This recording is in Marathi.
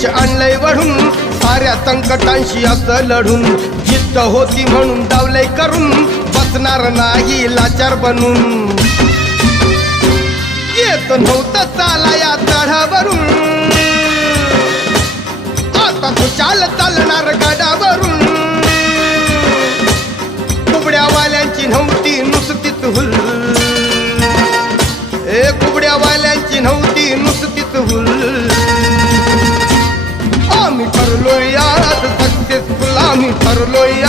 यश आणलंय वढून साऱ्या संकटांशी असं लढून जिद्द होती म्हणून डावलंय करून बसणार नाही लाचार बनून येत नव्हतं चाला या चढावरून आता तू चालणार गडावरून कुबड्यावाल्यांची नव्हती नुसतीच हुल कुबड्यावाल्यांची नव्हती नुसतीच हुल आम्ही ठरलोय आज सक्सेसफुल आम्ही ठरलोय